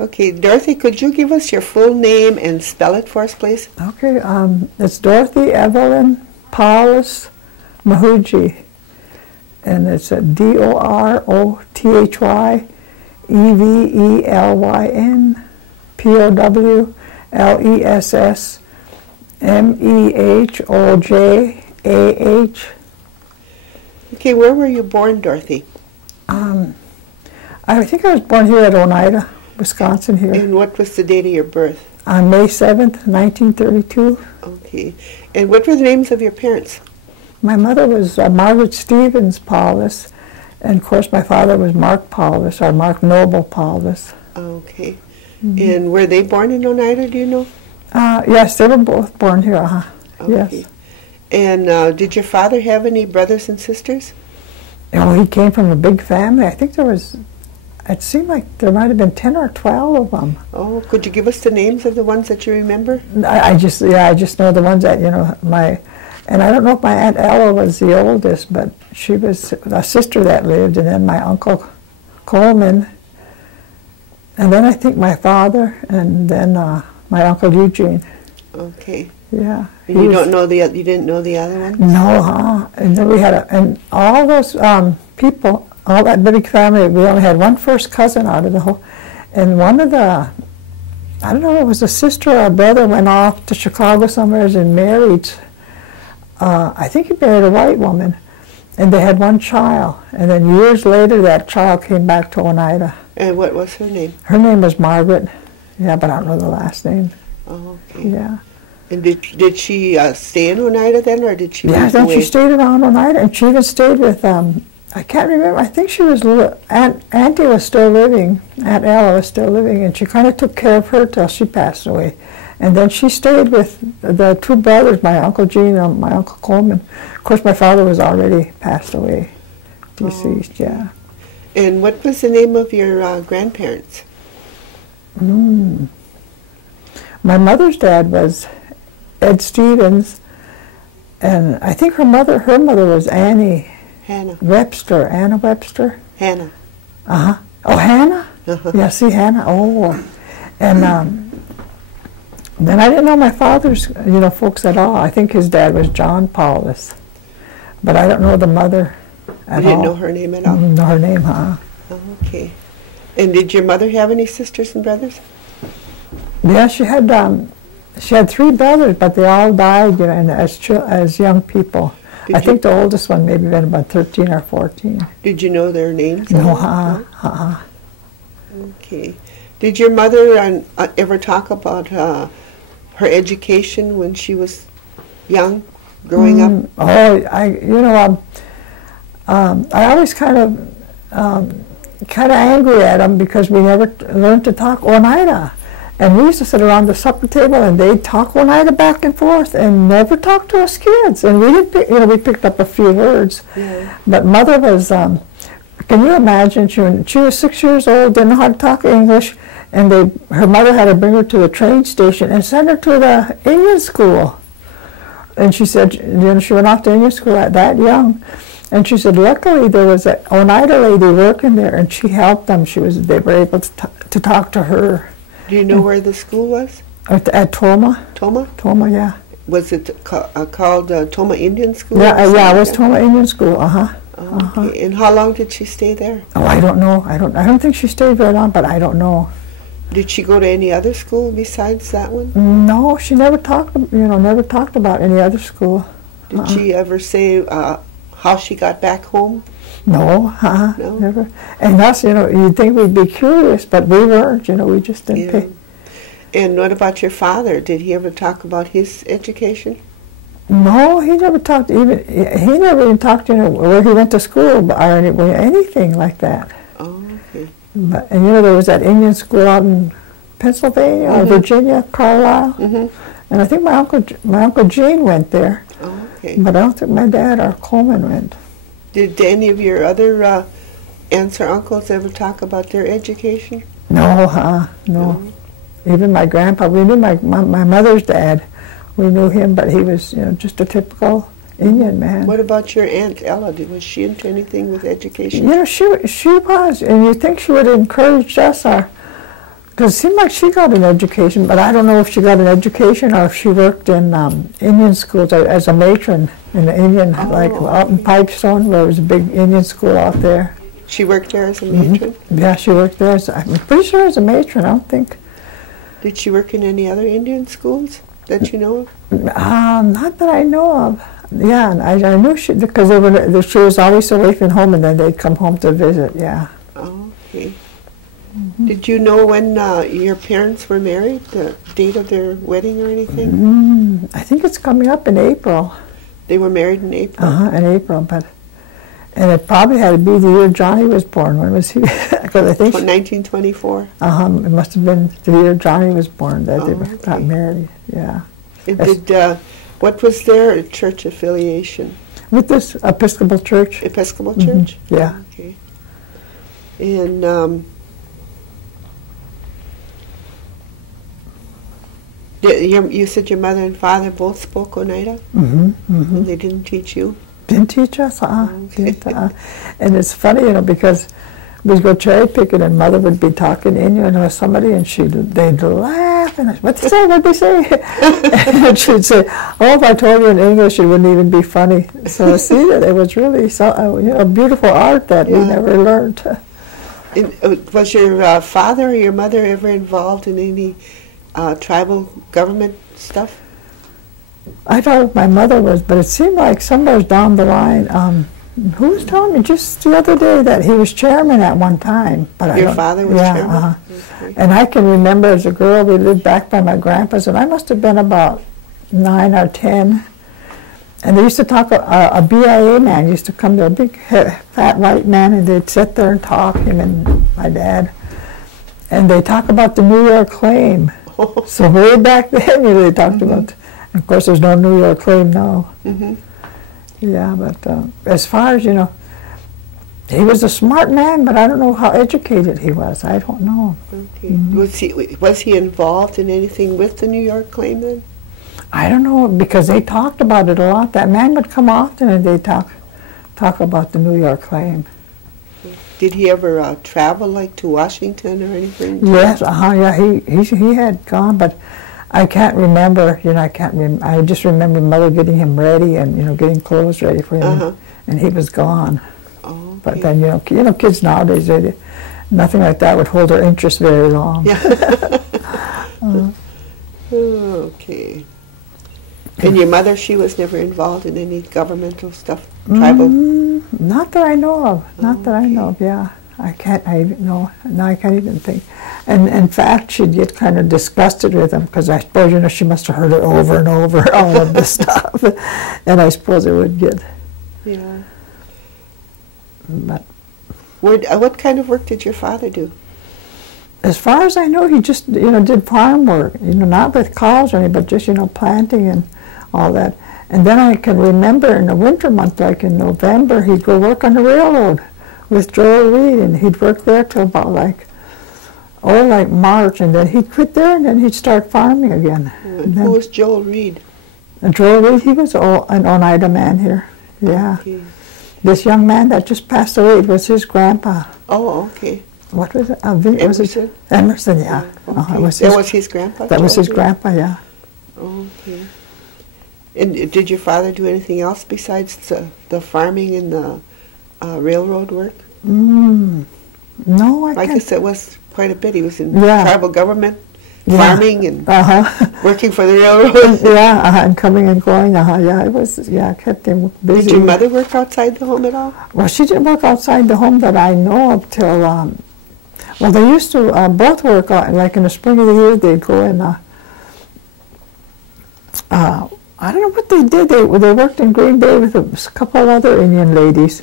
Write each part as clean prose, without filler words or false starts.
Okay, Dorothy, could you give us your full name and spell it for us, please? Okay, it's Dorothy Evelyn Powless Mehojah, and it's DorothyEvelyn Powless Okay, where were you born, Dorothy? I think I was born here at Oneida, Wisconsin here. And what was the date of your birth? On May 7th, 1932. Okay. And what were the names of your parents? My mother was Margaret Stevens Powless, and of course my father was Mark Powless, or Mark Noble Powless. Okay. And were they born in Oneida, do you know? Yes, they were both born here, Okay. Yes. And did your father have any brothers and sisters? Oh, he came from a big family. I think it seemed like there might have been 10 or 12 of them. Oh, could you give us the names of the ones that you remember? I just know the ones that, and I don't know if my Aunt Ella was the oldest, but she was a sister that lived, and then my Uncle Coleman, and then I think my father, and then my Uncle Eugene. Okay. Yeah. And you didn't know the other ones? No, and then we had and all those people, all that big family, we only had one first cousin out of the whole, and one of the, I don't know, it was a sister or a brother went off to Chicago somewhere and married, I think he married a white woman, and they had one child, and then years later that child came back to Oneida. And what was her name? Her name was Margaret, yeah, but I don't know the last name. Oh, okay. Yeah. And did she stay in Oneida then, or did she Yeah, move then away? she stayed around Oneida, and she even stayed with, I can't remember, I think she was, Auntie was still living, Aunt Ella was still living, and she kind of took care of her till she passed away. And then she stayed with the two brothers, my Uncle Gene and my Uncle Coleman. Of course, my father was already passed away, deceased, yeah. And what was the name of your grandparents? My mother's dad was Ed Stevens, and I think her mother was Anna Webster. Hannah. Oh, Hannah? Yeah, see, Hannah. Oh, and then I didn't know my father's, folks at all. I think his dad was John Powless, but I don't know the mother at all. You didn't know her name at all? Know her name, huh? Okay. And did your mother have any sisters and brothers? Yeah, she had 3 brothers, but they all died, as young people. I think the oldest one maybe been about 13 or 14. Did you know their names? No, Okay. Did your mother ever talk about her education when she was young, growing up? Oh, I always kind of angry at them because we never learned to talk Oneida. And we used to sit around the supper table and they'd talk Oneida back and forth and never talk to us kids. And we didn't, we picked up a few words. Yeah. But Mother was, can you imagine, she was 6 years old, didn't know how to talk English, and her mother had to bring her to the train station and send her to the Indian school. And she said, she went off to Indian school at that young. And she said, luckily there was an Oneida lady working there, and she helped them. They were able to talk to her. Do you know where the school was? At Toma. Toma? Toma, yeah. Was it called Toma Indian School? Yeah, it was Toma Indian School, Okay. And how long did she stay there? Oh, I don't know. I don't think she stayed very long, but I don't know. Did she go to any other school besides that one? No, she never talked about any other school. Did she ever say how she got back home? No, No? Never. And us, you'd think we'd be curious, but we weren't, we just didn't pay. And what about your father? Did he ever talk about his education? No, he never talked, he never even talked, where he went to school or anything like that. Oh, okay. But, and there was that Indian school out in Pennsylvania or Virginia, Carlisle. And I think my Uncle Gene went there. Oh, okay. But I don't think my dad or Coleman went. Did any of your other aunts or uncles ever talk about their education? No, no. Even my grandpa, we knew my mother's dad. We knew him, but he was, just a typical Indian man. What about your Aunt Ella? Was she into anything with education? She was, and you'd think she would have encouraged us, because Because it seemed like she got an education, but I don't know if she got an education or if she worked in Indian schools as a matron in the Indian, out in Pipestone, where there was a big Indian school out there. She worked there as a matron? Yeah, she worked there. I'm pretty sure as a matron, I don't think. Did she work in any other Indian schools that you know of? Not that I know of. Yeah, and I knew she, because she was always away from home, and then they'd come home to visit, yeah. Oh, okay. Did you know when your parents were married, the date of their wedding or anything? I think it's coming up in April. They were married in April? In April, and it probably had to be the year Johnny was born. When was he? Because I think 1924. It must have been the year Johnny was born that they got married. Yeah. And did what was their church affiliation? With this Episcopal Church. Episcopal Church. Yeah. Okay. And you said your mother and father both spoke Oneida? And they didn't teach you? Didn't teach us, and it's funny, because we'd go cherry picking, and Mother would be talking Indian with somebody, and they'd laugh, and what'd they say? And she'd say, oh, if I told you in English, it wouldn't even be funny. So see, that it was really beautiful art that we never learned. Was your father or your mother ever involved in any tribal government stuff? I thought my mother was, but it seemed like somewhere down the line, who was telling me just the other day that he was chairman at one time. But your father was chairman? Okay. And I can remember as a girl, we lived back by my grandpa's, and I must have been about 9 or 10. And they used to talk, a BIA man used to come there, a big fat white man, and they'd sit there and talk, him and my dad. And they talk about the New York claim. So way back then, they talked about. Of course, there's no New York claim now. Yeah, but as far as, he was a smart man, but I don't know how educated he was. I don't know. Okay. Was he involved in anything with the New York claim then? I don't know, because they talked about it a lot. That man would come often, and they'd talk about the New York claim. Did he ever travel, like, to Washington or anything? Yes, yeah, he had gone, but I can't remember, I just remember Mother getting him ready and, getting clothes ready for him, and he was gone. Oh, okay. But then, kids nowadays, nothing like that would hold their interest very long. Yeah. Okay. And your mother, she was never involved in any governmental stuff, tribal? Not that I know of. Not that I know of, yeah. I can't even think. And in fact, she'd get kind of disgusted with him, because I suppose, she must have heard it over and over, all of this stuff. And I suppose it would get. Yeah. But what kind of work did your father do? As far as I know, he just, did farm work, not with cows or anything, but just, planting and all that. And then I can remember in the winter month, like in November, he'd go work on the railroad with Joel Reed, and he'd work there till about like March, and then he'd quit there, and then he'd start farming again. Who was Joel Reed? Joel Reed, he was an Oneida man here, yeah. Okay. This young man that just passed away, it was his grandpa. Oh, okay. What was it? Emerson? Emerson, yeah. Okay. That was his grandpa? That was his grandpa, yeah. Okay. And did your father do anything else besides the farming and the railroad work? No, I can't. I guess it was quite a bit. He was in tribal government, farming, and working for the railroad. And coming and going. It was. Kept him busy. Did your mother work outside the home at all? Well, she didn't work outside the home that I know of till. Well, they used to both work like in the spring of the year. They'd go in. I don't know what they did. They worked in Green Bay with a couple of other Indian ladies,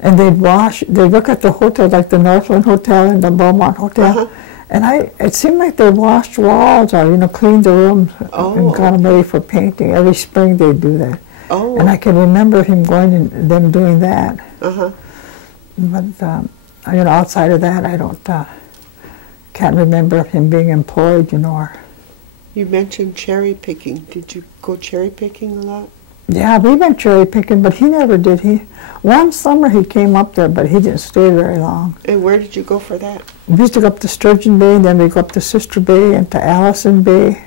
and they'd look at the hotel, like the Northland Hotel and the Beaumont Hotel, and it seemed like they washed walls or, cleaned the rooms and got them ready for painting. Every spring they'd do that. Oh. And I can remember him going and them doing that. But, outside of that, I can't remember him being employed, or... You mentioned cherry picking. Did you go cherry picking a lot? Yeah, we went cherry picking, but he never did. One summer he came up there, but he didn't stay very long. And where did you go for that? We used to go up to Sturgeon Bay, and then we'd go up to Sister Bay and to Allison Bay.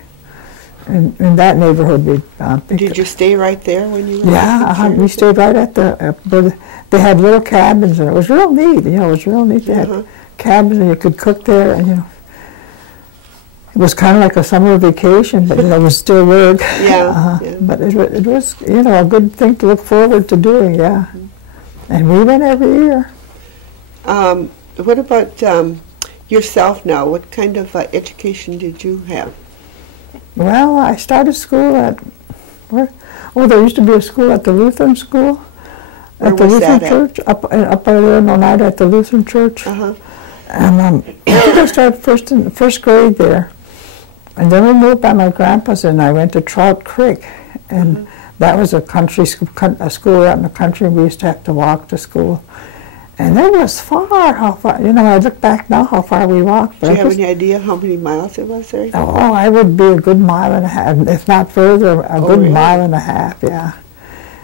And in that neighborhood, we'd Did you stay right there when you were? Yeah, we stayed right at where they had little cabins, and it was real neat. You know, it was real neat. They had cabins, and you could cook there, and you know, it was kind of like a summer vacation, but you know, it was still work. Yeah, But it was, you know, a good thing to look forward to doing. Yeah, and we went every year. What about yourself now? What kind of education did you have? Well, I started school at there used to be a school at the Lutheran school. Where at the was Lutheran that church, up there in Oneida at the Lutheran church. And I think I started first grade there. And then we moved by my grandpa's, and I went to Trout Creek. And that was a country a school out in the country. We used to have to walk to school. And it was how far, you know, I look back now how far we walked. Do you have any idea how many miles it was there? Oh, I would be a good mile and a half, if not further, a good mile and a half, yeah.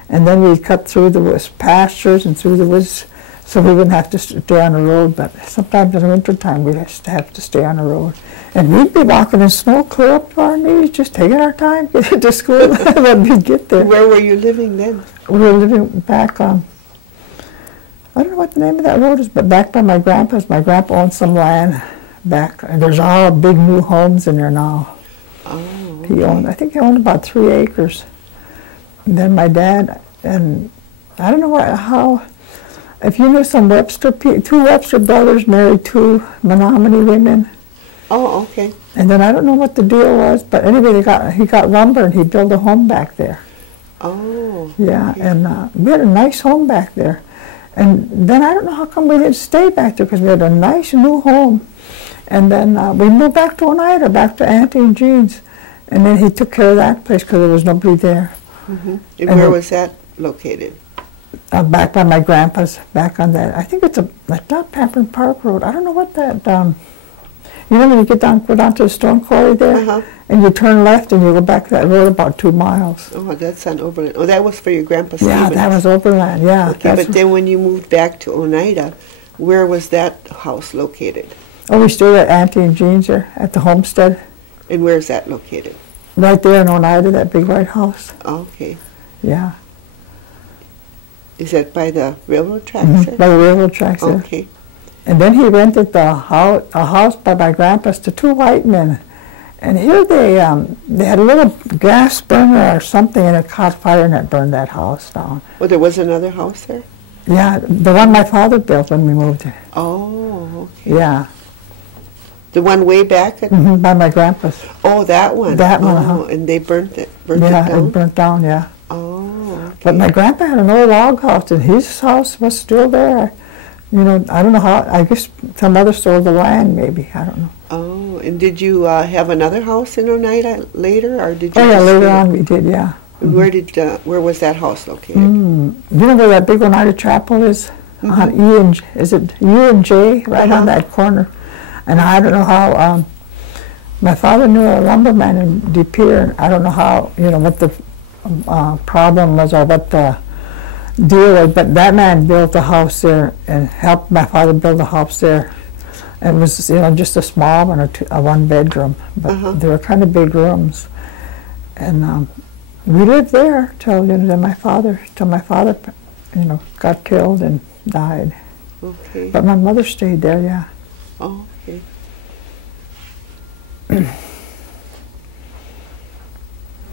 And then we'd cut through the pastures and through the woods, so we wouldn't have to stay on the road. But sometimes in the wintertime, we'd have to stay on the road. And we'd be walking in snow clear up to our knees, just taking our time getting to school when we'd get there. Where were you living then? We were living back on, I don't know what the name of that road is, but back by my grandpa's. My grandpa owned some land back, and there's all big new homes in there now. Oh, okay. I think he owned about 3 acres. And then my dad, and I don't know if you knew some two Webster brothers married 2 Menominee women. Oh, okay. And then I don't know what the deal was, but anyway, he got lumber, and he built a home back there. Oh. Yeah, okay. and we had a nice home back there. And then I don't know how come we didn't stay back there, because we had a nice new home. And then we moved back to Oneida, back to Auntie and Jean's. And then he took care of that place because there was nobody there. And where was that located? Back by my grandpa's, back on that. I think it's not Pamperin Park Road. I don't know what that, you know when you go down to the stone quarry there, and you turn left and you go back that road about 2 miles. Oh, that's on Oberlin. Oh, that was for your grandpa Yeah, Stevens. that was Oberlin, yeah. Okay, but then when you moved back to Oneida, where was that house located? Oh, we stayed at Auntie and Jean's there, at the homestead. And where is that located? Right there in Oneida, that big white house. Okay. Yeah. Is that by the railroad tracks there? By the railroad tracks there. Okay. And then he rented a house by my grandpa's to 2 white men. And here they had a little gas burner or something, and it caught fire, and it burned that house down. Well, there was another house there? Yeah, the one my father built when we moved here. Oh, okay. Yeah. The one way back? By my grandpa's. Oh, that one. That one, Oh, and they burnt it down? Yeah, it burnt down, yeah. Oh, okay. But my grandpa had an old log house, and his house was still there. You know, I don't know how, I guess some other sold the land, maybe, I don't know. Oh, and did you have another house in Oneida later, or did you? Oh, yeah, later on we did, yeah. Where was that house located? You know where that big Oneida Chapel is? On is it E and J, right on that corner? And I don't know how, my father knew a lumberman in De Pere. I don't know how, you know, what the problem was or what the deal was, but that man built a house there and helped my father build a house there. And it was, you know, just a small one, a 1 bedroom, but they were kind of big rooms. And we lived there till, you know, my father, you know, got killed and died. Okay. But my mother stayed there, yeah. Oh, okay.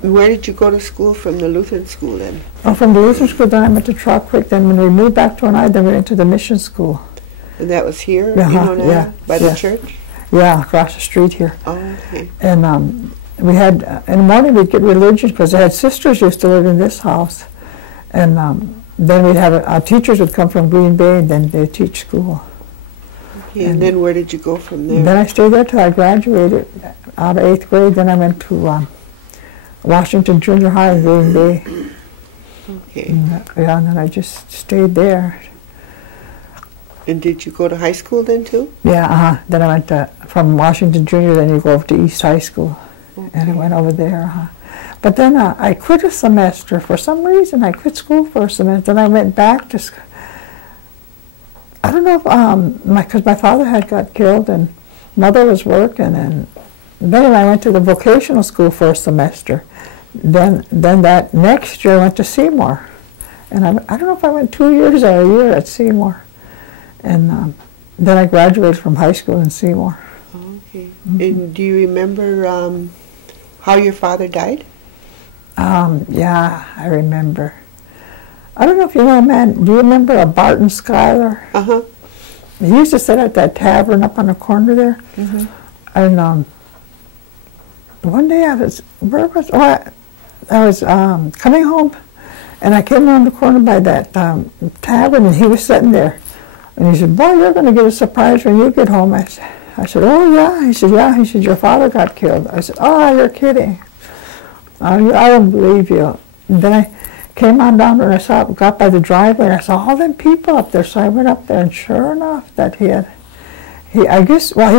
Where did you go to school from the Lutheran school then? Oh, from the Lutheran school, then I went to Trout Creek. Then when we moved back to Oneida, then we went to the mission school. And that was here in Oneida, by the church? Yeah, across the street here. Oh, okay. And we had, in the morning we'd get religion, because I had sisters used to live in this house. And then we'd have, our teachers would come from Green Bay, and then they'd teach school. Okay, and then where did you go from there? Then I stayed there till I graduated out of 8th grade. Then I went to Washington Junior High in Green Bay. Okay. And then I just stayed there. And did you go to high school then too? Yeah, Then I went from Washington Junior, then you go over to East High School. Okay. And I went over there. But then I quit a semester. For some reason, I quit school for a semester. Then I went back to school. I don't know if, because my father had got killed and mother was working. And then I went to the vocational school for a semester. Then that next year I went to Seymour. And I don't know if I went 2 years or a year at Seymour. And then I graduated from high school in Seymour. Okay. And do you remember how your father died? Yeah, I remember. I don't know if you know a man, do you remember a Barton Schuyler? Uh-huh. He used to sit at that tavern up on the corner there. Mm-hmm. And one day I was coming home, and I came around the corner by that tavern, and he was sitting there. And he said, "Boy, you're going to get a surprise when you get home." I said, "Oh, yeah." He said, "Yeah." He said, "Your father got killed." I said, "Oh, you're kidding. I don't believe you." And then I came on down and I got by the driveway, and I saw all them people up there. So I went up there, and sure enough, that he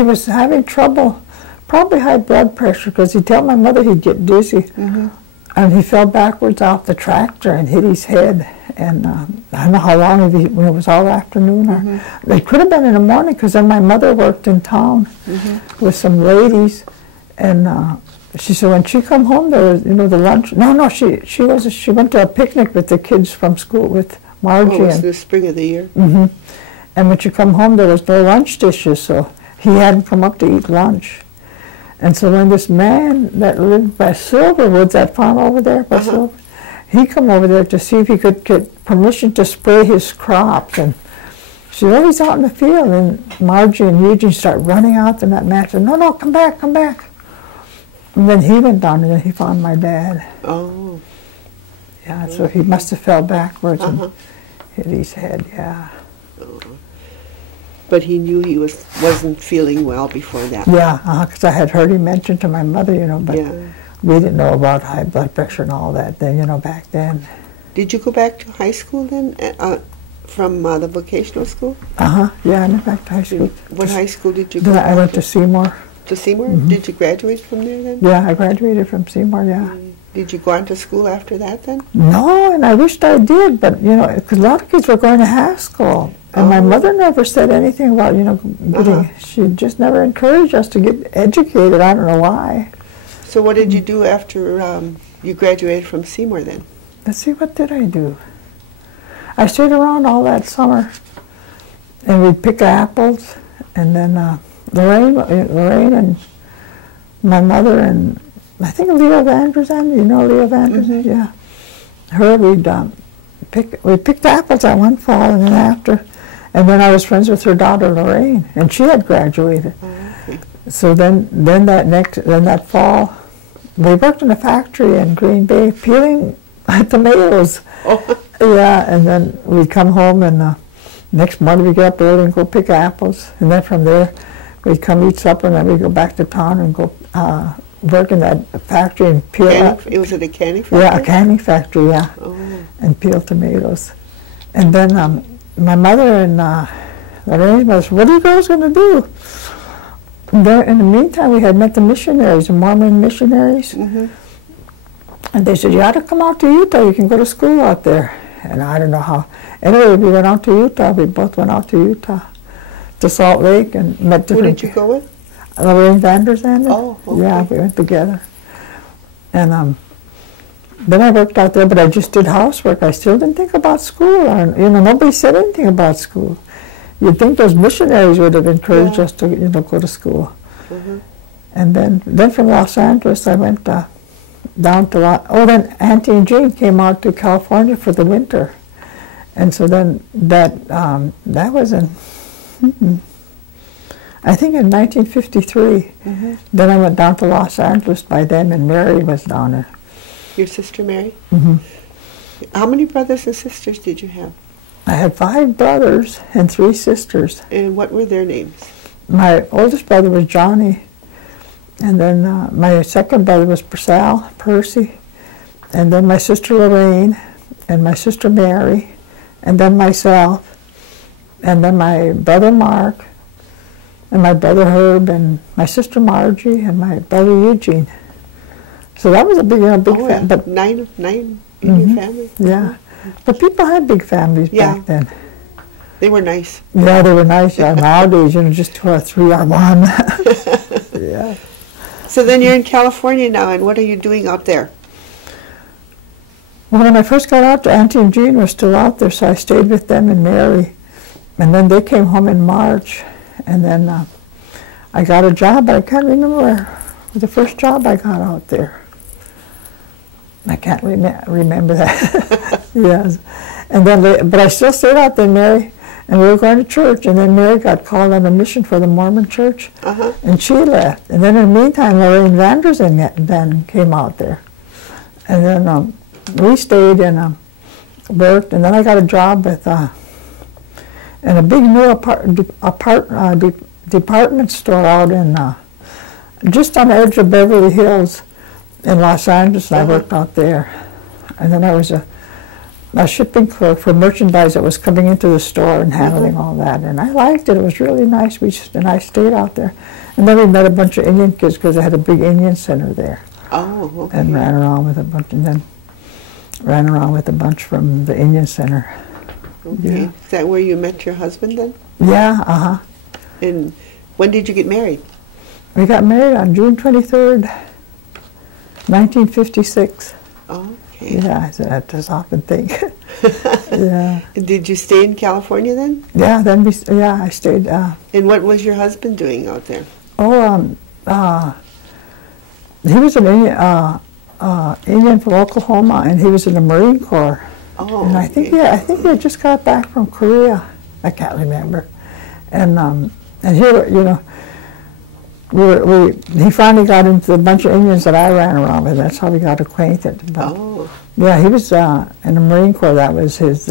was having trouble, probably high blood pressure, because he'd tell my mother he'd get dizzy. Mm-hmm. And he fell backwards off the tractor and hit his head. And I don't know how long, when it was all afternoon. Mm-hmm. It could have been in the morning, because then my mother worked in town with some ladies. And she said when she come home, there was, the lunch. No, she went to a picnic with the kids from school with Margie. Oh, it was the spring of the year. Mm-hmm. And when she come home, there was no lunch dishes, so he hadn't come up to eat lunch. And so when this man that lived by Silverwoods, that farm over there by Silverwoods, he come over there to see if he could get permission to spray his crops. And she said, "Oh, he's out in the field." And Margie and Eugene start running out, and that man said, No, come back. And then he went down, and then he found my dad. Oh. Yeah, so he must have fell backwards and hit his head, yeah. Oh. But he knew he wasn't feeling well before that. Yeah, because I had heard him mention to my mother, but we didn't know about high blood pressure and all that then, back then. Did you go back to high school then, from the vocational school? Yeah, I went back to high school. What high school did you go I went to Seymour. To Seymour? Mm-hmm. Did you graduate from there then? Yeah, I graduated from Seymour, yeah. Did you go on to school after that then? No, and I wished I did, but, because a lot of kids were going to Haskell. And my mother never said anything about, getting, she just never encouraged us to get educated. I don't know why. So what did you do after you graduated from Seymour then? Let's see, what did I do? I stayed around all that summer, and we'd pick apples, and then Lorraine and my mother and I think Leah Vanderzand, Leah Vanderzand? Mm-hmm. Yeah. Her, we picked apples that one fall and then after. And then I was friends with her daughter Lorraine, and she had graduated. Oh, okay. So then that fall, we worked in a factory in Green Bay peeling tomatoes. Oh. Yeah, and then we'd come home, and next morning we'd get up early and go pick apples. And then from there, we'd come eat supper, and then we'd go back to town and go work in that factory and peel. Was it a canning factory? Yeah, a canning factory, yeah. Oh. And peel tomatoes. And then my mother and Lorraine was, "What are you girls going to do?" There, in the meantime, we had met the missionaries, the Mormon missionaries. Mm-hmm. And they said, "You ought to come out to Utah. You can go to school out there." And I don't know how. Anyway, we went out to Utah. We both went out to Utah, to Salt Lake, and met different... Who did you go with? Lorraine Vanderzand. Oh, okay. Yeah, we went together. And then I worked out there, but I just did housework. I still didn't think about school. Nobody said anything about school. You'd think those missionaries would have encouraged us to, go to school. Mm-hmm. And then from Los Angeles, I went down to then Auntie and Jean came out to California for the winter. And so then that was in, I think in 1953. Mm-hmm. Then I went down to Los Angeles by then, and Mary was down there. Your sister Mary? Mm-hmm. How many brothers and sisters did you have? I had 5 brothers and 3 sisters. And what were their names? My oldest brother was Johnny, and then my second brother was Percy, and then my sister Lorraine, and my sister Mary, and then myself, and then my brother Mark, and my brother Herb, and my sister Margie, and my brother Eugene. So that was a big, big Oh, family. yeah. But Nine in your family? yeah, but people had big families back then. They were nice. Yeah, they were nice. Nowadays, just 2 or 3 are one. Yeah. So then you're in California now, and what are you doing out there? Well, when I first got out there, Auntie and Jean were still out there, so I stayed with them and Mary. And then they came home in March, and then I got a job, but I can't remember where the first job I got out there. I can't remember that. Yes. And then, but I still stayed out there, Mary, and we were going to church, and then Mary got called on a mission for the Mormon church, and she left. And then in the meantime, Lorraine Vandersen then came out there. And then we stayed and worked, and then I got a job with in a big new department store out in just on the edge of Beverly Hills in Los Angeles, and I worked out there. And then I was a shipping clerk for merchandise that was coming into the store and handling all that, and I liked it. It was really nice. And I stayed out there, and then we met a bunch of Indian kids because they had a big Indian center there. Oh, okay. And ran around with a bunch, and then ran around with a bunch from the Indian center. Okay. Yeah. Is that where you met your husband then? Yeah, And when did you get married? We got married on June 23rd, 1956. Oh, okay. Yeah, I just often think. Yeah. Did you stay in California then? Yeah, I stayed. And what was your husband doing out there? He was an Indian from Oklahoma, and he was in the Marine Corps. Oh, and I think he had just got back from Korea. I can't remember. And here, he finally got into a bunch of Indians that I ran around with. That's how we got acquainted. But, yeah, he was in the Marine Corps. That was his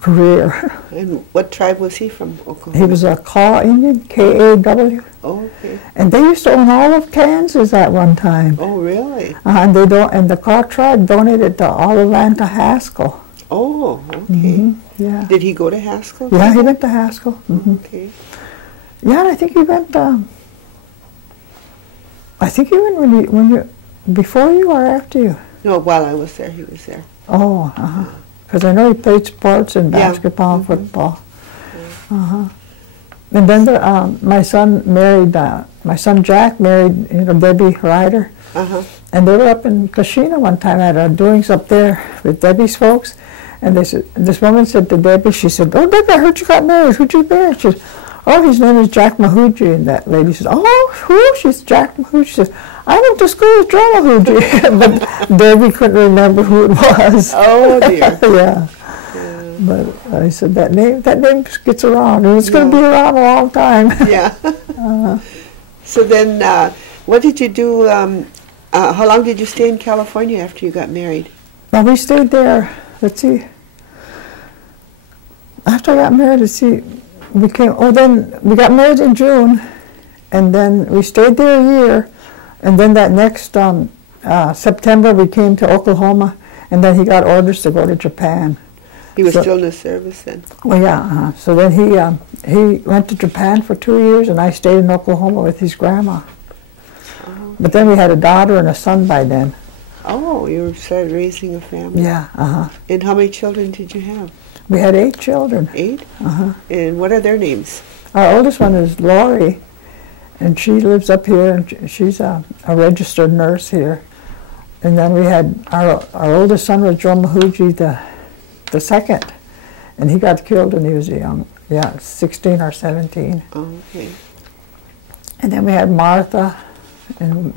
career. And what tribe was he from, Oklahoma? He was a Kaw Indian, K-A-W. Oh, okay. And they used to own all of Kansas at one time. Oh, really? And the Kaw tribe donated all the land to Haskell. Oh, okay. Yeah. Did he go to Haskell? Yeah, he went to Haskell. Okay. Yeah, and I think he went. I think he went when you before you or after you. No, while I was there, he was there. Oh, because I know he played sports and basketball and football. And then my son Jack married Debbie Ryder. And they were up in Kashina one time at doings up there with Debbie's folks. And this woman said to Debbie, she said, "Oh, Debbie, I heard you got married. Who'd you marry?" She said, "Oh, his name is Jack Mehojah." And that lady says, "Oh, who?" She's Jack Mehojah. She says, "I went to school with Joe Mehojah." But Debbie couldn't remember who it was. Oh, dear. Yeah. But I said, that name gets around, and it's going to be around a long time. Yeah. So then, what did you do? How long did you stay in California after you got married? Well, we stayed there. Let's see. After I got married, then we got married in June, and then we stayed there a year, and then that next September we came to Oklahoma, and then he got orders to go to Japan. He was still in the service then? Well, yeah. So then he went to Japan for 2 years, and I stayed in Oklahoma with his grandma. Oh. But then we had a daughter and a son by then. Oh, you started raising a family. Yeah, And how many children did you have? We had 8 children. 8? And what are their names? Our oldest one is Lori, and she lives up here, and she's a registered nurse here. And then we had our oldest son was Joe Mehojah, the second, and he got killed when he was young. Yeah, 16 or 17. Oh, okay. And then we had Martha, and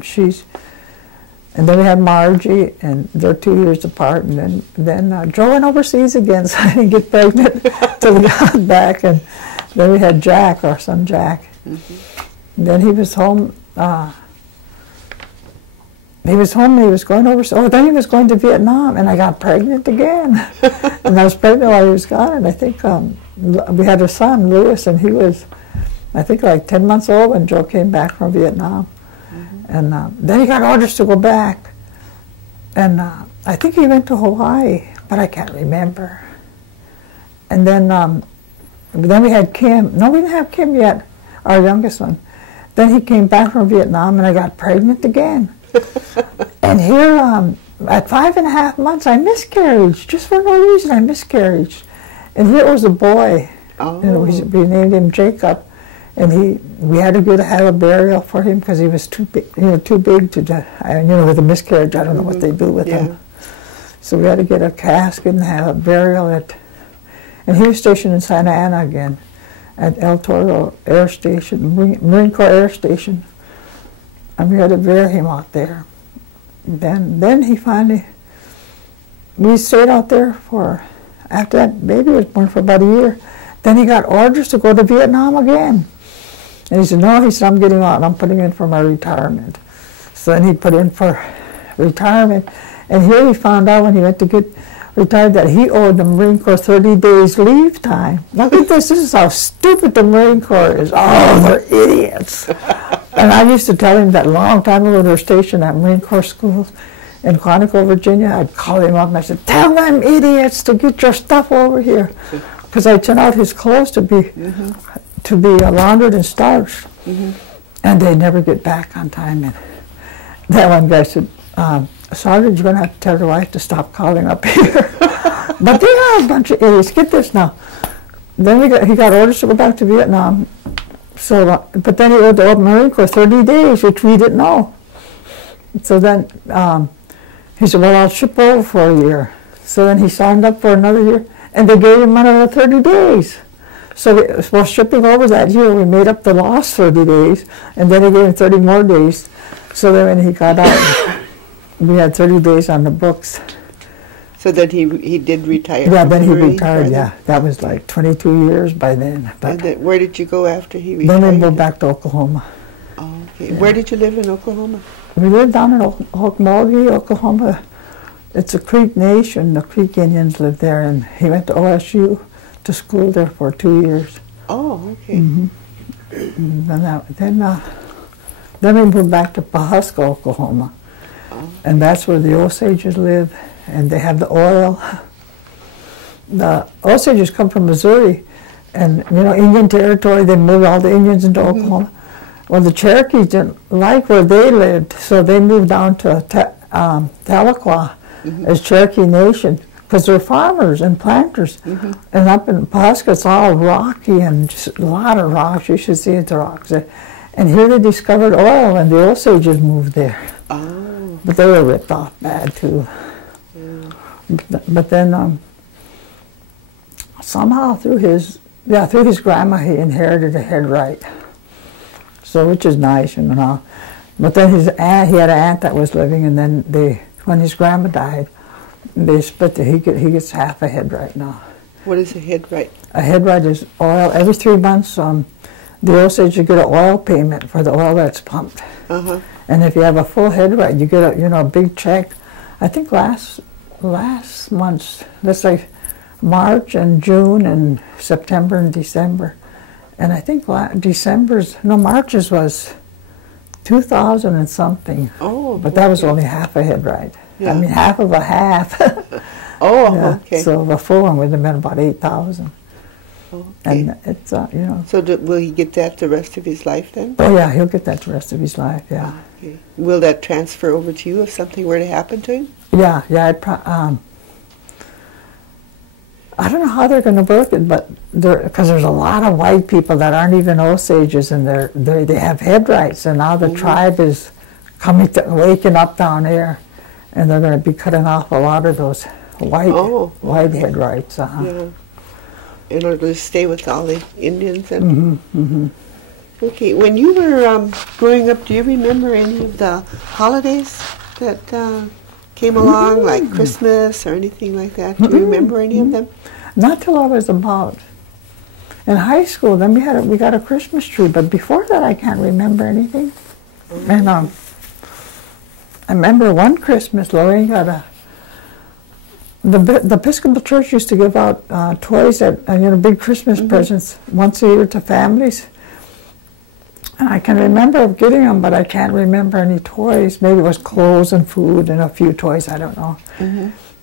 then we had Margie, and they're 2 years apart. And then Joe went overseas again, so I didn't get pregnant till we got back. And then we had Jack, our son Jack. And then he was home. He was going overseas. Oh, then he was going to Vietnam, and I got pregnant again. And I was pregnant while he was gone. And I think we had a son, Louis, and he was, I think, like 10 months old when Joe came back from Vietnam. And then he got orders to go back. And I think he went to Hawaii, but I can't remember. And then we had Kim. No, we didn't have Kim yet, our youngest one. Then he came back from Vietnam, and I got pregnant again. And here, at 5.5 months, I miscarried. Just for no reason, I miscarried. And here was a boy. Oh. We named him Jacob. And we had to have a burial for him because he was too big, too big to die. With a miscarriage, I don't know what they do with him. So we had to get a casket and have a burial and he was stationed in Santa Ana again, at El Toro Air Station, Marine Corps Air Station. And we had to bury him out there. Then he finally, we stayed out there after that baby was born for about a year. Then he got orders to go to Vietnam again. And he said, no, I'm getting out, I'm putting in for my retirement. So then he put in for retirement. And here he found out when he went to get retired that he owed the Marine Corps 30 days leave time. Look at this is how stupid the Marine Corps is. Oh, they're idiots. And I used to tell him that a long time ago, they were stationed at Marine Corps schools in Quantico, Virginia. I'd call him up and I said, tell them idiots to get your stuff over here. Because I'd send out his clothes to be laundered and starched. And they'd never get back on time. And that one guy said, Sergeant, you're going to have to tell your wife to stop calling up here. But they are a bunch of idiots. Get this now. Then he got orders to go back to Vietnam. So, but then he owed the Marine Corps 30 days, which we didn't know. So then he said, well, I'll ship over for a year. So then he signed up for another year, and they gave him another 30 days. So while shipping over that year, we made up the lost 30 days, and then they gave him 30 more days. So then when he got out, we had 30 days on the books. So that he did retire? Yeah, then he retired, yeah. That was like 22 years by then. But and then where did you go after he retired? Then we moved back to Oklahoma. Oh, okay. Yeah. Where did you live in Oklahoma? We lived down in Mehojah, Oklahoma. It's a Creek nation. The Creek Indians lived there, and he went to OSU to school there for 2 years. Oh, okay. Then we moved back to Pawhuska, Oklahoma. Oh. And that's where the Osages live, and they have the oil. The Osages come from Missouri, and Indian Territory, they moved all the Indians into Oklahoma. Well, the Cherokees didn't like where they lived, so they moved down to Tahlequah as Cherokee Nation, because they're farmers and planters. And up in Pawhuska, it's all rocky and just a lot of rocks. You should see the rocks. And here they discovered oil, and the Osages moved there. Oh. But they were ripped off bad, too. Yeah. But then somehow through his grandma, he inherited a headright. So, which is nice, But then his aunt, he had an aunt that was living, and then when his grandma died, they split he gets half a headright now. What is a headright? A headright is oil. Every 3 months, the Osage, you get an oil payment for the oil that's pumped. And if you have a full headright, you get a big check. I think last month's, let's say March and June and September and December. And I think March's was 2,000 and something. Oh, but that was only half a headright. Yeah. I mean, half of a half. Oh, yeah. Okay. So the full one would have been about 8,000. Okay. And it's, So will he get that the rest of his life then? Oh, yeah, he'll get that the rest of his life, yeah. Okay. Will that transfer over to you if something were to happen to him? Yeah, I don't know how they're going to work it, but because there's a lot of white people that aren't even Osages, and they have headrights, and now the tribe is waking up down there, and they're going to be cutting off a lot of those white headrights. Yeah. In order to stay with all the Indians. And Okay, when you were growing up, do you remember any of the holidays that came along, like Christmas or anything like that? Do you remember any of them? Not till I was about in high school. Then we got a Christmas tree, but before that, I can't remember anything. And I remember one Christmas, Lorraine got the Episcopal Church used to give out toys big Christmas presents once a year to families. And I can remember getting them, but I can't remember any toys. Maybe it was clothes and food and a few toys, I don't know.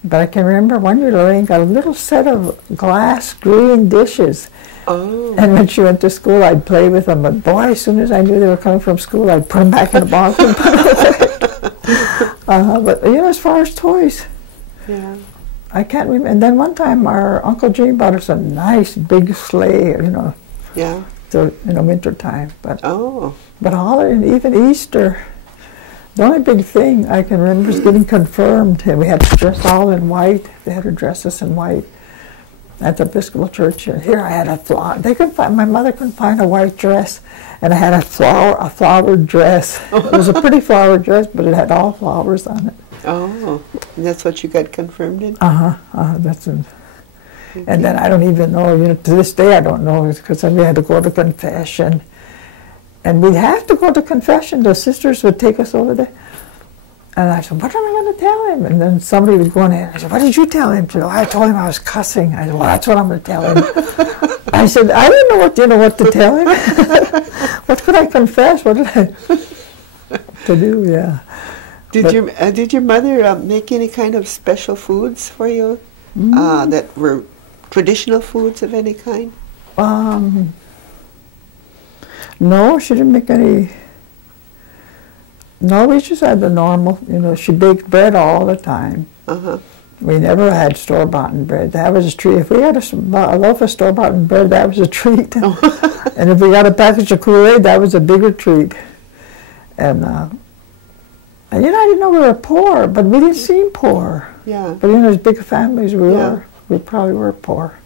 But I can remember one year Lorraine got a little set of glass green dishes. Oh. And when she went to school, I'd play with them. But boy, as soon as I knew they were coming from school, I'd put them back in the box and put them away. But you know, as far as toys, Yeah. I can't remember. And then one time, our Uncle Gene bought us a nice big sleigh. You know, Yeah. winter time. But Oh. holiday and even Easter. The only big thing I can remember is getting confirmed. And we had to dress all in white. They had to dress us in white at the Episcopal Church. And here I had a flower. My mother couldn't find a white dress, and I had a flowered dress. It was a pretty flowered dress, but it had all flowers on it. Oh. And that's what you got confirmed in? That's it. And then I don't even know, to this day I don't know, because then we had to go to confession. And we'd have to go to confession. The sisters would take us over there. And I said, what am I going to tell him? And then somebody would go in there. I said, what did you tell him? She said, I told him I was cussing. I said, well, that's what I'm going to tell him. I said, I don't know what to tell him. What could I confess? What did I to do? Yeah. Did your mother make any kind of special foods for you that were traditional foods of any kind? No, she didn't make any. No, we just had the normal, she baked bread all the time. We never had store-bought bread. That was a treat. If we had a loaf of store-bought bread, that was a treat. And if we got a package of Kool-Aid, that was a bigger treat. And I didn't know we were poor, but we didn't seem poor. Yeah. But as big families we probably were poor.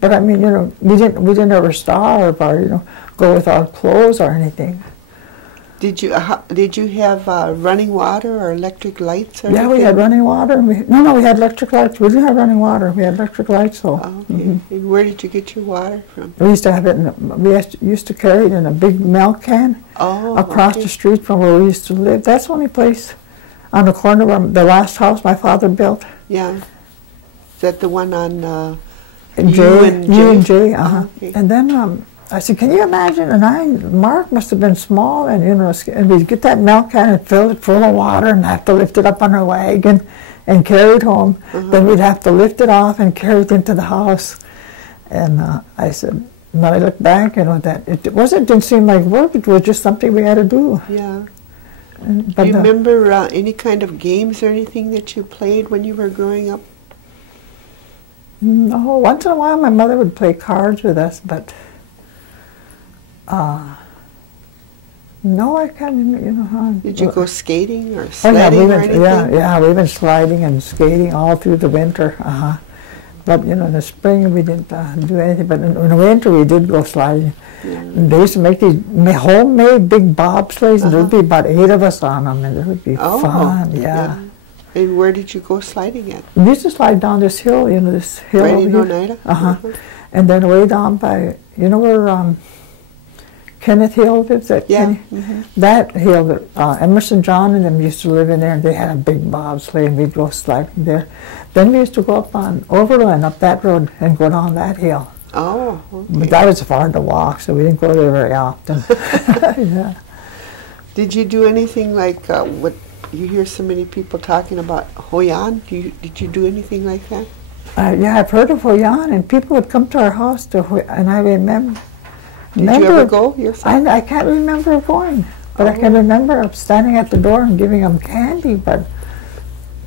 But I mean, we didn't ever starve or go without clothes or anything. Did you have running water or electric lights? Or yeah, anything? we had running water. And we had electric lights. We didn't have running water. We had electric lights. So. Oh, okay. And where did you get your water from? We used to have it. We used to carry it in a big milk can across the street from where we used to live. That's the only place on the corner where the last house my father built. Yeah. Is that the one on U and J? Okay. And then I said, can you imagine? And Mark must have been small, and and we'd get that milk can and fill it full of water, and have to lift it up on our wagon and carry it home. Then we'd have to lift it off and carry it into the house. And I said, when I look back, that it didn't seem like work. It was just something we had to do. Yeah. But do you remember any kind of games or anything that you played when you were growing up? No, once in a while my mother would play cards with us, but no, I can't remember. Did you go skating or sledding or anything? Yeah, we went sliding and skating all through the winter. But in the spring we didn't do anything. But in the winter we did go sliding. Yeah. And they used to make these homemade big bobsleighs, and there would be about 8 of us on them, and it would be fun. Yeah. And where did you go sliding at? We used to slide down this hill, this hill right over in here. Oneida? And then way down by, where Kenneth Hill lives? That hill, that Emerson John and them used to live in there, and they had a big bobsleigh, and we'd go sliding there. Then we used to go up on Overland, up that road, and go down that hill. Oh, okay. But that was far to walk, so we didn't go there very often. Yeah. Did you do anything like what you hear so many people talking about, Hoyan? Did you do anything like that? Yeah, I've heard of Hoyan, and people would come to our house and I remember. Did you ever go yourself? I can't remember going, but I can remember standing at the door and giving them candy. But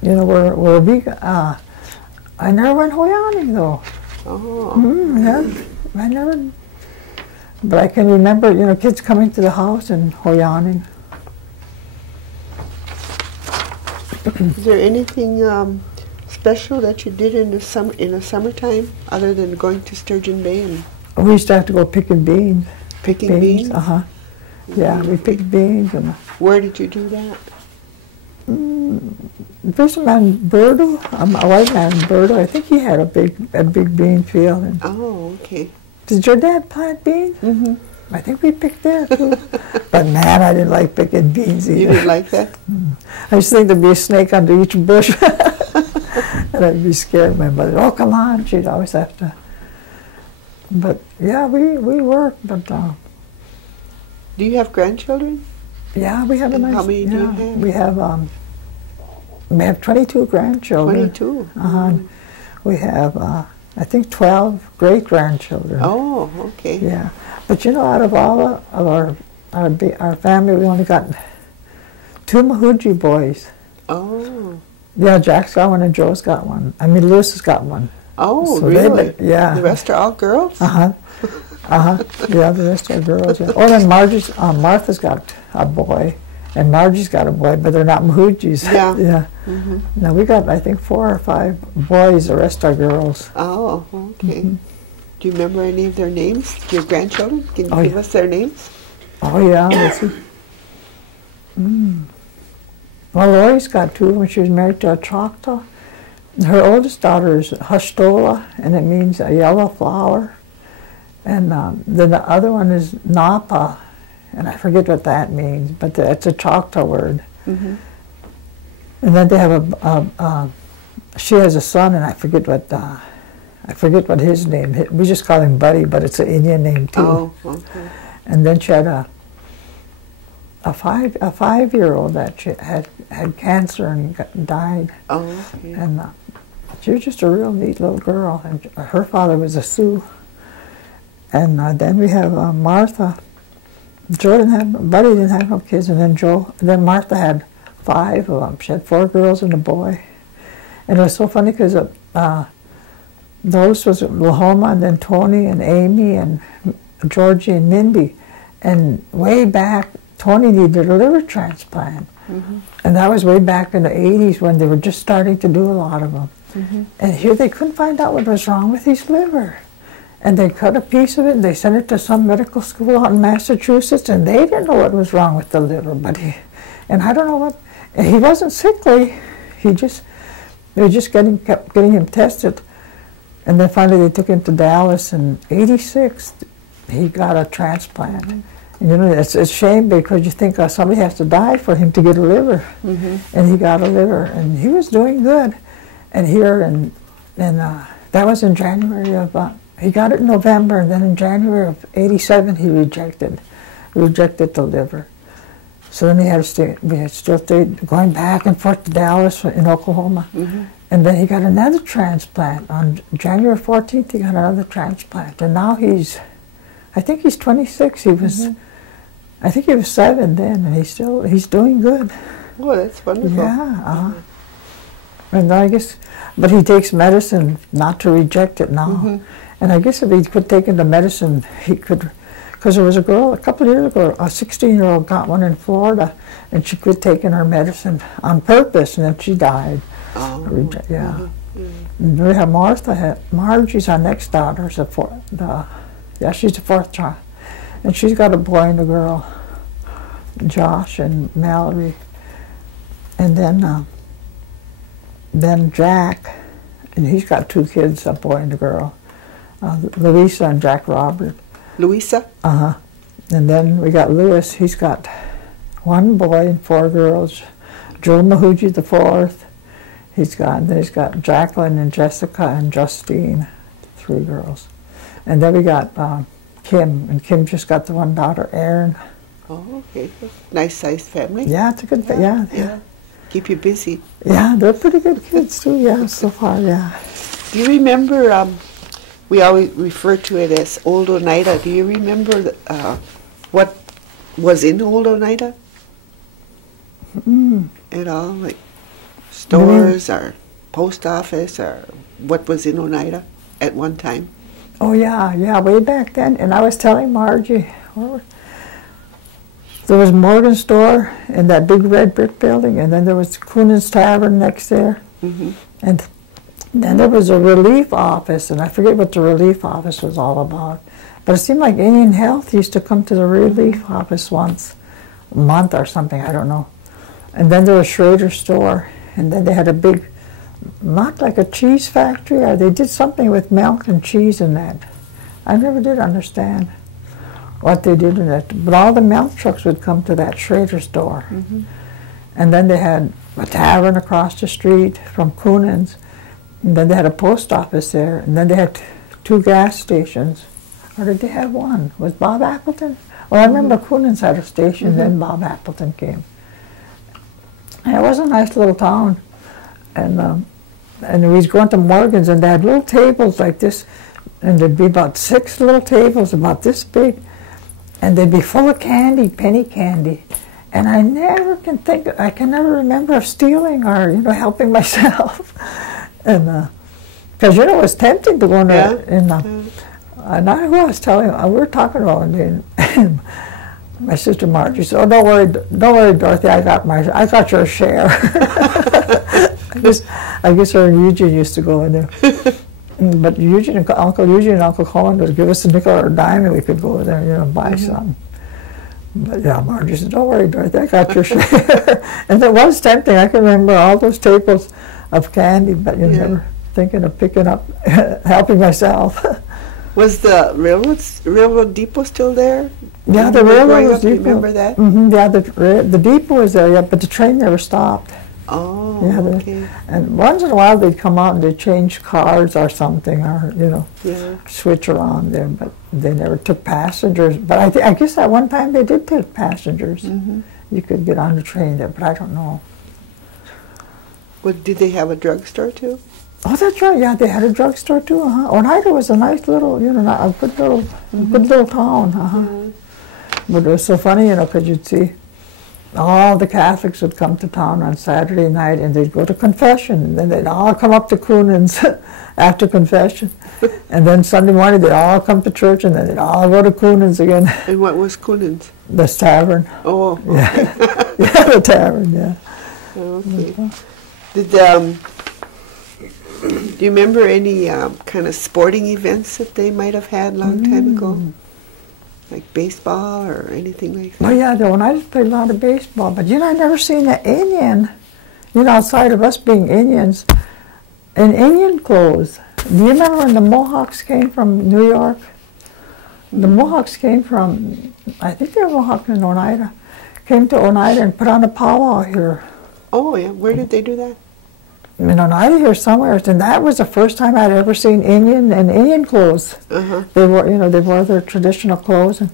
where we, I never went Hoyaning though. Oh. Yeah, I never. But I can remember, kids coming to the house and Hoyaning. Is there anything special that you did in the summertime other than going to Sturgeon Bay? And we used to have to go picking beans. Picking beans? Yeah, we picked beans. And where did you do that? First man Berto, a white man Berto, I think he had a big bean field. And oh, okay. Did your dad plant beans? I think we picked there too. But man, I didn't like picking beans either. You didn't like that? I used to think there'd be a snake under each bush. And I'd be scared. My mother, oh, come on. She'd always have to. But yeah, we worked. But do you have grandchildren? Yeah, we have a nice. How many do you have? We have 22 grandchildren. 22. We have I think 12 great grandchildren. Oh, okay. Yeah, but out of all of our family, we only got 2 Mehojah boys. Oh. Yeah, Jack's got one and Joe's got one. I mean, Lewis has got one. Oh, So really? Yeah. The rest are all girls? Uh-huh. Uh-huh. Yeah, the rest are girls. Yeah. Oh, then Martha's got a boy, and Margie's got a boy, but they're not Mehojahs. Yeah. Yeah. Mm-hmm. Now, we got, I think, 4 or 5 boys. The rest are girls. Oh, okay. Mm-hmm. Do you remember any of their names? Your grandchildren? Can you give us their names? Oh, yeah. Let's see. Well, Lori's got 2 when she was married to a Choctaw. Her oldest daughter is Hushtola, and it means a yellow flower. And then the other one is Napa, and I forget what that means, but it's a Choctaw word. Mm-hmm. And then they have she has a son, and I forget what his name. We just call him Buddy, but it's an Indian name too. Oh, okay. And then she had a 5-year-old that she had cancer and died. Oh, okay. And she was just a real neat little girl. And her father was a Sioux. And then we have Martha. Buddy didn't have no kids, and then Martha had 5 of them. She had 4 girls and a boy. And it was so funny because those was Mehojah, and then Tony and Amy and Georgie and Mindy. And way back, Tony needed a liver transplant. Mm-hmm. And that was way back in the 80s when they were just starting to do a lot of them. Mm-hmm. And here they couldn't find out what was wrong with his liver. And they cut a piece of it and they sent it to some medical school out in Massachusetts, and they didn't know what was wrong with the liver. And I don't know what, and he wasn't sickly. They were just kept getting him tested. And then finally they took him to Dallas in '86. He got a transplant. Mm-hmm. And, you know, it's a shame because you think somebody has to die for him to get a liver. Mm-hmm. And he got a liver, and he was doing good. And here, and that was in January of, he got it in November, and then in January of '87 he rejected the liver. So then we had still stayed going back and forth to Dallas in Oklahoma. Mm-hmm. And then he got another transplant. On January 14th he got another transplant. And now I think he's 26. He was, mm-hmm. I think he was 7 then, and he's doing good. Oh, that's wonderful. Yeah. Uh-huh. And I guess, but he takes medicine not to reject it now. Mm-hmm. And I guess if he quit taking the medicine, he could, because there was a girl a couple of years ago, a 16-year-old got one in Florida, and she quit taking her medicine on purpose, and then she died. Oh. Yeah. Mm-hmm. And we have Margie's our next daughter. She's the 4th child. And she's got a boy and a girl, Josh and Mallory. And then Jack, and he's got 2 kids, a boy and a girl, Louisa and Jack Robert. Louisa? Uh-huh. And then we got Lewis. He's got 1 boy and 4 girls. Joe Mehojah, the 4th. He's got Jacqueline and Jessica and Justine, 3 girls. And then we got Kim, and Kim just got the 1 daughter, Erin. Oh, okay. Nice sized family. Yeah, it's a good thing. Yeah. Keep you busy. Yeah, they're pretty good kids too. Yeah, so far. Yeah. Do you remember? We always refer to it as Old Oneida. Do you remember what was in Old Oneida? At all, like stores or post office, or what was in Oneida at one time? Oh yeah, way back then. And I was telling Margie, there was Morgan's store in that big red brick building, and then there was Coonan's Tavern next there. Mm-hmm. And then there was a relief office, and I forget what the relief office was all about. But it seemed like Indian Health used to come to the relief office once a month or something, I don't know. And then there was Schrader's store, and then they had a big, not like a cheese factory, or they did something with milk and cheese in that. I never did understand what they did in that. But all the milk trucks would come to that Schrader store. Mm-hmm. And then they had a tavern across the street from Coonan's. And then they had a post office there. And then they had 2 gas stations. Or did they have 1? Was Bob Appleton? Well, I remember Coonan's had a station, mm-hmm. Then Bob Appleton came. And it was a nice little town. And we was going to Morgan's, and they had little tables like this. And there'd be about 6 little tables about this big. And they'd be full of candy, penny candy. And I can never remember stealing or, helping myself. And, because, it was tempting to go in there. And I was telling him, we were talking about one day, and my sister Margie said, "Oh, don't worry, Dorothy, I got your share." I guess her and Eugene used to go in there. But Uncle Eugene and Uncle Colin would give us a nickel or a dime and we could go there, and buy something. But yeah, Margie said, "Don't worry, Dorothy, I got your share." And it was tempting. I can remember all those tables of candy, but never thinking of picking up, helping myself. Was the railroad depot still there? Yeah, the railroad depot. Remember that? Yeah, the depot was there, but the train never stopped. Oh, okay. And once in a while they'd come out and they'd change cars or something, or switch around there. But they never took passengers. But I guess at one time they did take passengers. You could get on the train there, but I don't know. Well, did they have a drugstore too? Oh, that's right. Yeah, they had a drugstore too. Oneida was a nice little, a good little town. But it was so funny, because you'd see all the Catholics would come to town on Saturday night and they'd go to confession. And then they'd all come up to Coonan's after confession. And then Sunday morning they'd all come to church and then they'd all go to Coonan's again. And what was Coonan's? The tavern. Oh, okay. Yeah, the tavern, yeah. Okay. Do you remember any kind of sporting events that they might have had a long time ago? Like baseball or anything like that? Oh yeah, when I played a lot of baseball, but I never seen an Indian, outside of us being Indians, in Indian clothes. Do you remember when the Mohawks came from New York? The Mohawks came from, I think they were Mohawks in Oneida, came to Oneida and put on a powwow here. Oh yeah, where did they do that? In Oneida here somewhere, and that was the first time I'd ever seen Indian clothes. They wore, they wore their traditional clothes, and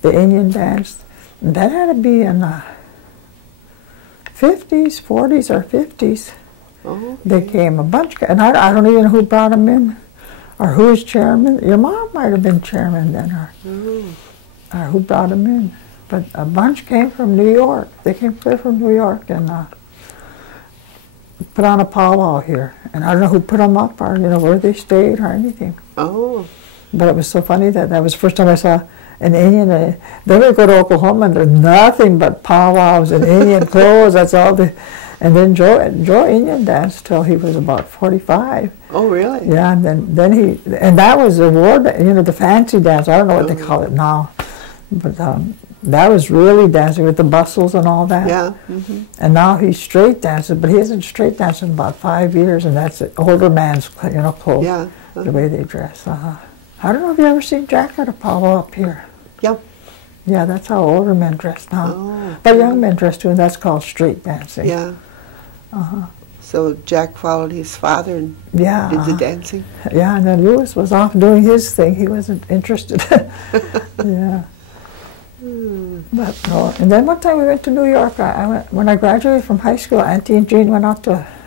the Indian danced. And that had to be in the 50s, 40s, or 50s. Okay. They came a bunch, and I don't even know who brought them in, or who was chairman. Your mom might have been chairman then, or who brought them in. But a bunch came from New York. They came clear from New York, and put on a powwow here, and I don't know who put them up or where they stayed or anything. Oh. But it was so funny that was the first time I saw an Indian. Then we go to Oklahoma and there's nothing but powwows and Indian clothes. That's all and then Joe Indian danced till he was about 45. Oh, really? Yeah, and then that was the war, the fancy dance. I don't know what they call it now, but that was really dancing with the bustles and all that. Yeah. And now he's straight dancing, but he hasn't straight danced in about 5 years, and that's the older man's, clothes. Yeah. The way they dress. I don't know if you ever seen Jack at a powwow up here. Yep. Yeah, that's how older men dress now. Oh. But young men dress too, and that's called straight dancing. Yeah. So Jack followed his father and did the dancing? Yeah, and then Lewis was off doing his thing. He wasn't interested. Yeah. But no. And then one time we went to New York. When I graduated from high school, Auntie and Jean went out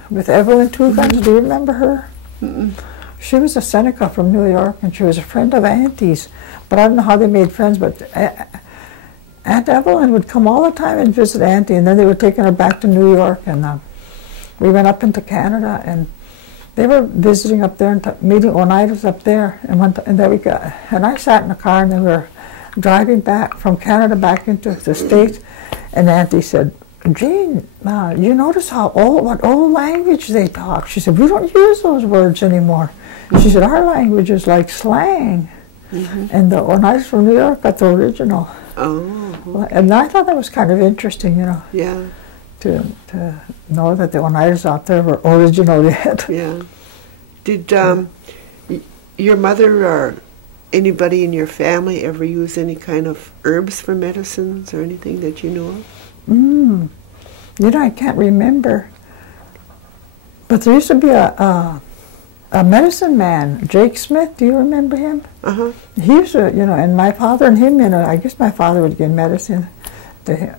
with Evelyn Two Guns. Do you remember her? She was a Seneca from New York, and she was a friend of Auntie's. But I don't know how they made friends, but Aunt Evelyn would come all the time and visit Auntie, and then they were taking her back to New York, and we went up into Canada, and they were visiting up there and meeting Oneidas up there, and I sat in the car, and they were driving back from Canada back into the States, and Auntie said, "Jean, you notice what old language they talk?" She said, "We don't use those words anymore." She said, "Our language is like slang." And the Oneidas from New York got the original. Oh. And I thought that was kind of interesting, Yeah. To know that the Oneidas out there were original yet. Yeah. Did your mother or anybody in your family ever use any kind of herbs for medicines or anything that you know of? I can't remember. But there used to be a medicine man, Jake Smith. Do you remember him? He used to, and my father and him, I guess my father would get medicine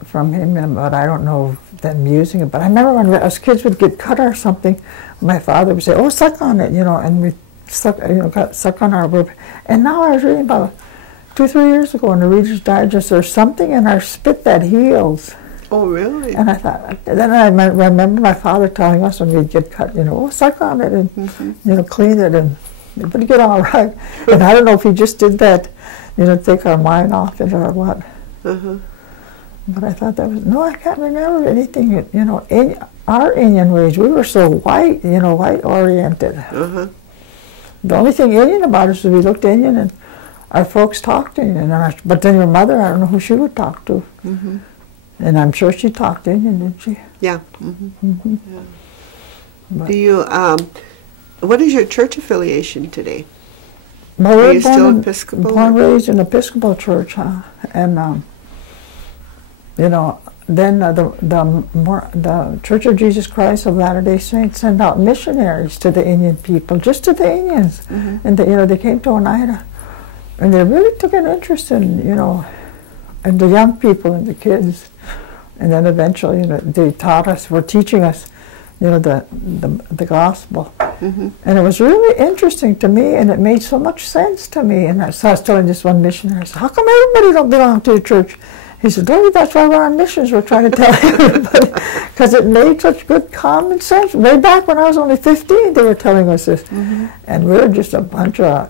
from him, but I don't know them using it. But I remember when us kids would get cut or something, my father would say, "Oh, suck on it," and we suck on our rib. And now I was reading about 2-3 years ago in the Reader's Digest, there's something in our spit that heals. Oh, really? And I thought, then I remember my father telling us when we'd get cut, suck on it and, clean it and it'll get all right. And I don't know if he just did that, take our mind off it or what. But I thought I can't remember anything, in our Indian ways. We were so white, white oriented. The only thing Indian about us is we looked Indian and our folks talked Indian. But then your mother, I don't know who she would talk to. And I'm sure she talked Indian, didn't she? Yeah. Yeah. Do you, what is your church affiliation today? Well, are you still Episcopal? Born raised in Episcopal church, and then the Church of Jesus Christ of Latter-day Saints sent out missionaries to the Indian people, just to the Indians, and they came to Oneida, and they really took an interest in and the young people and the kids, and then eventually they taught us, were teaching us, the gospel. And it was really interesting to me, and it made so much sense to me. And so I was telling this one missionary, I said, how come everybody don't belong to the church? He said, oh, that's why we're on missions. We're trying to tell everybody. Because it made such good common sense. Way back when I was only 15, they were telling us this. And we were just a bunch of,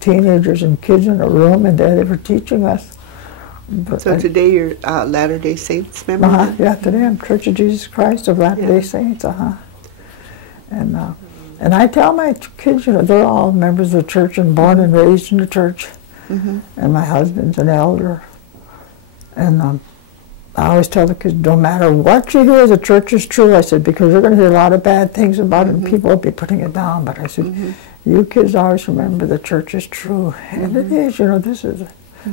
teenagers and kids in a room, and they were teaching us. But so today you're Latter-day Saints member? Yeah, today I'm Church of Jesus Christ of Latter-day Saints, And I tell my kids, they're all members of the church and born and raised in the church. And my husband's an elder. And I always tell the kids, no matter what you hear, the church is true. I said, because you're going to hear a lot of bad things about it, and people will be putting it down. But I said, you kids always remember the church is true. And it is, this is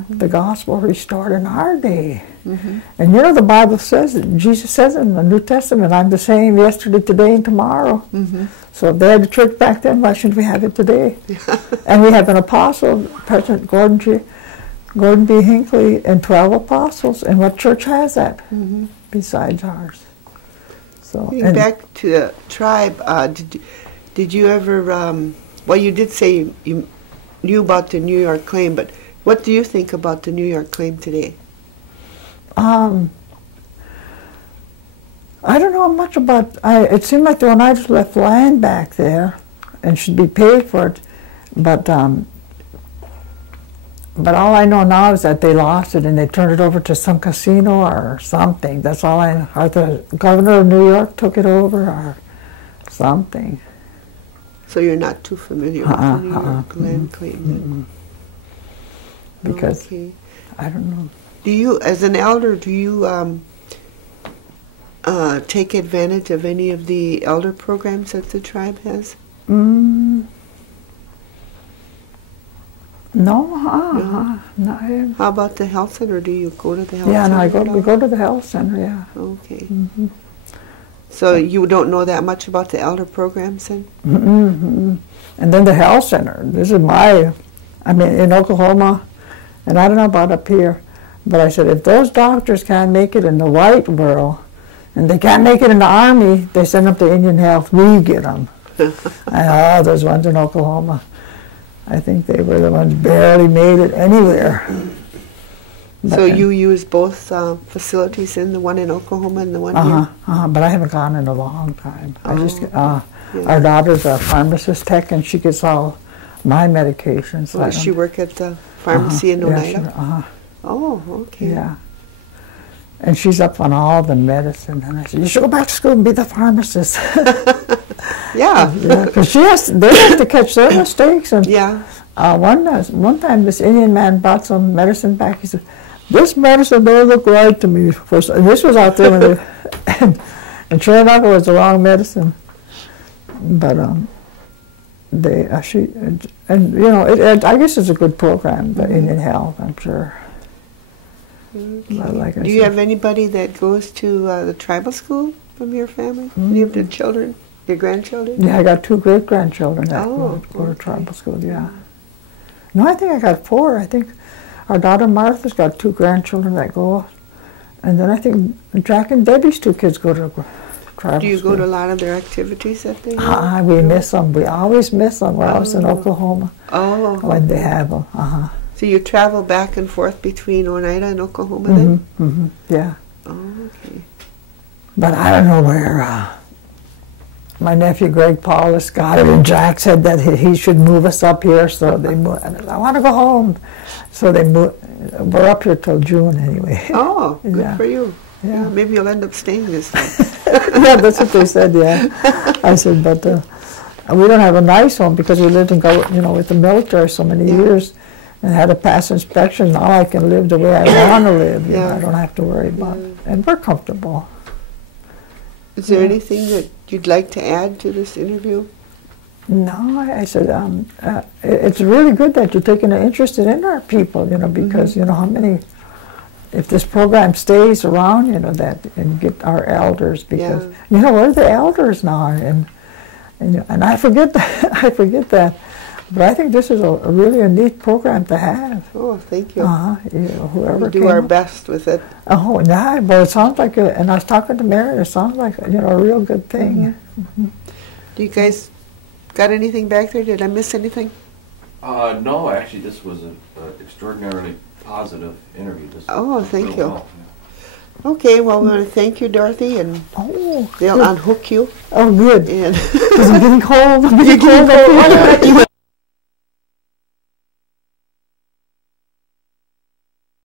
the gospel restored in our day. And the Bible says, Jesus says in the New Testament, I'm the same yesterday, today, and tomorrow. So if they had the church back then, why shouldn't we have it today? And we have an apostle, President Gordon B. Hinckley, and 12 apostles. And what church has that besides ours? So back to the tribe, did you ever, well, you did say you knew about the New York claim, but what do you think about the New York claim today? I don't know much about, it seemed like the Oneidas left land back there and should be paid for it, but all I know now is that they lost it and they turned it over to some casino or something. That's all I know. Or the governor of New York took it over or something. So you're not too familiar with the New York land claim then? Because, I don't know. Do you, as an elder, do you take advantage of any of the elder programs that the tribe has? No. How about the health center? Do you go to the health center? Yeah, we go to the health center, yeah. Okay. So you don't know that much about the elder programs then? And then the health center. This is in Oklahoma, and I don't know about up here, but I said, if those doctors can't make it in the white world, and they can't make it in the Army, they send them to Indian Health, we get them. And those ones in Oklahoma, I think they were the ones barely made it anywhere. But, so you use both facilities, in the one in Oklahoma and the one here? But I haven't gone in a long time. Our daughter's a pharmacist tech, and she gets all my medications. Does she work at the pharmacy in Oneida? Yeah, Oh, okay. Yeah. And she's up on all the medicine. And I said, you should go back to school and be the pharmacist. Yeah. Because they have to catch their mistakes. And yeah. One time this Indian man brought some medicine back. He said, this medicine don't look right to me. And this was out there when and sure enough, it was the wrong medicine. But I guess it's a good program, the Indian Health, I'm sure. Okay. Do you have anybody that goes to the tribal school from your family? Any of the children, your grandchildren? Yeah, I got 2 great-grandchildren that go to tribal school, yeah. No, I think I got 4. I think our daughter Martha's got 2 grandchildren that go. And then I think Jack and Debbie's 2 kids go to tribal school. Do you go to a lot of their activities that they have? We miss them. We always miss them. We're always in Oklahoma when they have them. So you travel back and forth between Oneida and Oklahoma then? Yeah. Oh, okay. But I don't know where my nephew Greg Powless got it, and Jack said that he should move us up here, so they moved. And I want to go home. So they moved. We're up here till June anyway. Oh, good Yeah. for you. Yeah. Yeah, maybe you'll end up staying this time. Yeah, that's what they said, yeah. I said, but we don't have a nice home because we lived in, with the military so many years and had to pass inspection. Now I can live the way I want to live. You know, I don't have to worry about it. And we're comfortable. Is there anything that you'd like to add to this interview? No, I said, it's really good that you're taking an interest in our people, because, how many, if this program stays around, and get our elders, because, we're the elders now, and I forget that, but I think this is a really a neat program to have. Oh, thank you. Whoever we do our best with it. Oh, yeah, but it sounds like, and I was talking to Mary, it sounds like, a real good thing. Do you guys got anything back there? Did I miss anything? No, actually, this was an extraordinarily positive interview. Oh, thank you. Well, Okay, well, we want to thank you, Dorothy, and they'll unhook you. Oh, good. And Is it getting cold? Getting cold.